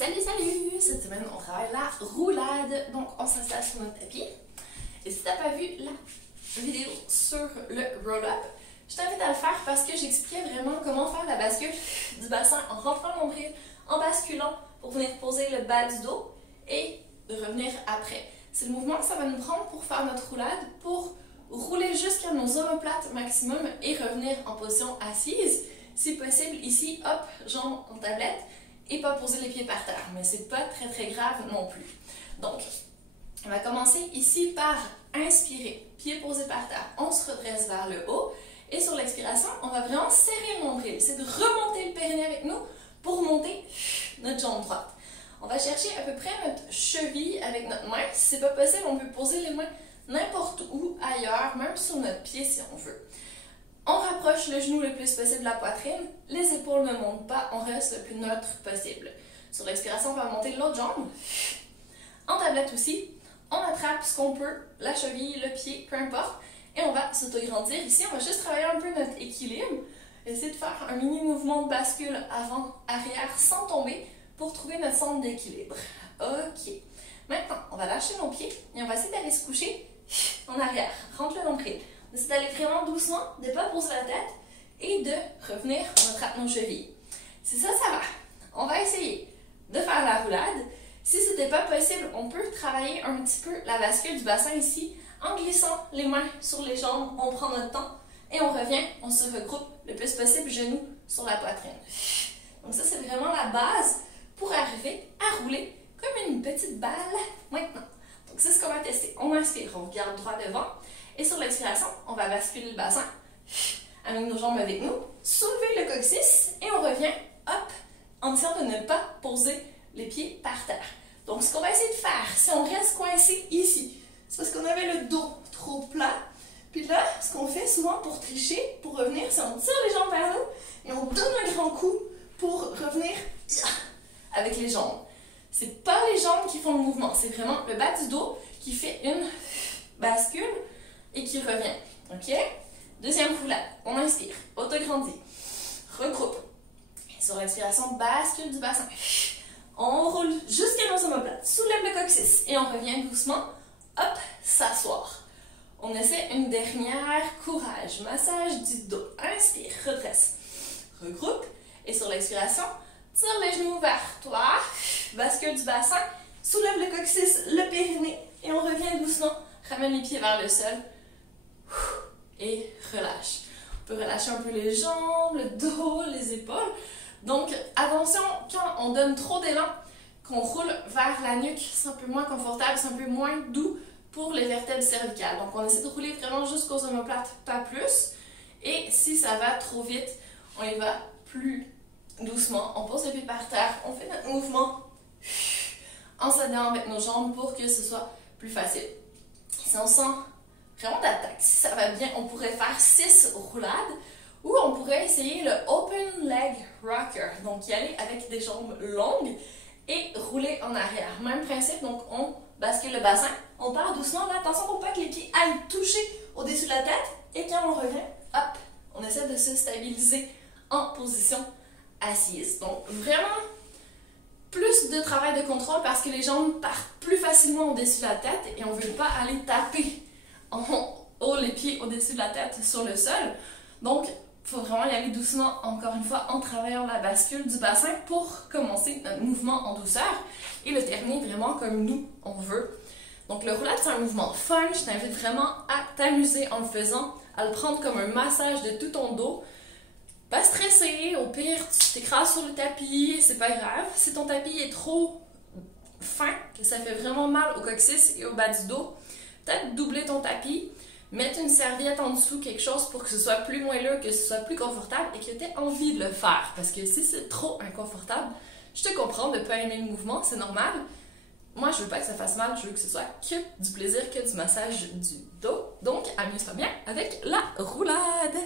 Salut, salut! Cette semaine, on travaille la roulade. Donc, on s'installe sur notre tapis. Et si t'as pas vu la vidéo sur le roll-up, je t'invite à le faire parce que j'expliquais vraiment comment faire la bascule du bassin en rentrant le nombril, en basculant pour venir poser le bas du dos et de revenir après. C'est le mouvement que ça va nous prendre pour faire notre roulade, pour rouler jusqu'à nos omoplates maximum et revenir en position assise. Si possible, ici, hop, jambes en tablette et pas poser les pieds par terre. Mais c'est pas très grave non plus. Donc, on va commencer ici par inspirer, pieds posés par terre. On se redresse vers le haut et sur l'expiration, on va vraiment serrer le nombril. C'est de remonter le périnée avec nous pour monter notre jambe droite. On va chercher à peu près notre cheville avec notre main. Si c'est pas possible, on peut poser les mains n'importe où ailleurs, même sur notre pied si on veut. On rapproche le genou le plus possible de la poitrine, les épaules ne montent pas, on reste le plus neutre possible. Sur l'expiration, on va monter l'autre jambe. En tablette aussi, on attrape ce qu'on peut, la cheville, le pied, peu importe, et on va s'autograndir. Ici, on va juste travailler un peu notre équilibre, essayer de faire un mini mouvement de bascule avant-arrière sans tomber pour trouver notre centre d'équilibre. Ok. Maintenant, on va lâcher nos pieds et on va essayer d'aller se coucher en arrière. Rentre le nombril. On essaie d'aller vraiment doucement, de ne pas poser la tête et de revenir, on attrape nos chevilles. Si ça va. On va essayer de faire la roulade. Si ce n'était pas possible, on peut travailler un petit peu la bascule du bassin ici en glissant les mains sur les jambes. On prend notre temps et on revient, on se regroupe le plus possible, genoux sur la poitrine. Donc ça, c'est vraiment la base pour arriver à rouler comme une petite balle maintenant. Donc c'est ce qu'on va tester. On inspire, on regarde droit devant. Et sur l'expiration, on va basculer le bassin avec nos jambes avec nous, soulever le coccyx et on revient, hop, en essayant de ne pas poser les pieds par terre. Donc, ce qu'on va essayer de faire, si on reste coincé ici, c'est parce qu'on avait le dos trop plat. Puis là, ce qu'on fait souvent pour tricher, pour revenir, c'est on tire les jambes vers nous et on donne un grand coup pour revenir avec les jambes. C'est pas les jambes qui font le mouvement, c'est vraiment le bas du dos qui fait une bascule et qui revient. Ok? Deuxième roulade. On inspire, autograndit, regroupe. Et sur l'expiration, bascule du bassin. On roule jusqu'à nos omoplates, soulève le coccyx et on revient doucement. Hop, s'asseoir. On essaie une dernière, courage, massage du dos. Inspire, redresse, regroupe. Et sur l'expiration, tire les genoux vers toi, bascule du bassin, soulève le coccyx, le périnée et on revient doucement. Ramène les pieds vers le sol et relâche. On peut relâcher un peu les jambes, le dos, les épaules. Donc, attention, quand on donne trop d'élan, qu'on roule vers la nuque, c'est un peu moins confortable, c'est un peu moins doux pour les vertèbres cervicales. Donc, on essaie de rouler vraiment jusqu'aux omoplates, pas plus. Et si ça va trop vite, on y va plus doucement. On pose les pieds par terre, on fait notre mouvement en s'aidant avec nos jambes pour que ce soit plus facile. Si on sent vraiment d'attaque, si ça va bien, on pourrait faire 6 roulades ou on pourrait essayer le Open Leg Rocker. Donc, y aller avec des jambes longues et rouler en arrière. Même principe, donc on bascule le bassin, on part doucement. Là, attention pour pas que les pieds aillent toucher au-dessus de la tête. Et quand on revient, hop, on essaie de se stabiliser en position assise. Donc, vraiment plus de travail de contrôle parce que les jambes partent plus facilement au-dessus de la tête et on ne veut pas aller taper en haut les pieds au-dessus de la tête sur le sol. Donc, il faut vraiment y aller doucement, encore une fois, en travaillant la bascule du bassin pour commencer notre mouvement en douceur et le terminer vraiment comme nous, on veut. Donc, le roulade, c'est un mouvement fun. Je t'invite vraiment à t'amuser en le faisant, à le prendre comme un massage de tout ton dos. Pas stressé, au pire, tu t'écrases sur le tapis, c'est pas grave. Si ton tapis est trop fin, que ça fait vraiment mal au coccyx et au bas du dos, peut-être doubler ton tapis, mettre une serviette en dessous, quelque chose pour que ce soit plus moelleux, que ce soit plus confortable et que tu aies envie de le faire. Parce que si c'est trop inconfortable, je te comprends de ne pas aimer le mouvement, c'est normal. Moi, je veux pas que ça fasse mal, je veux que ce soit que du plaisir, que du massage du dos. Donc, amuse-toi bien avec la roulade!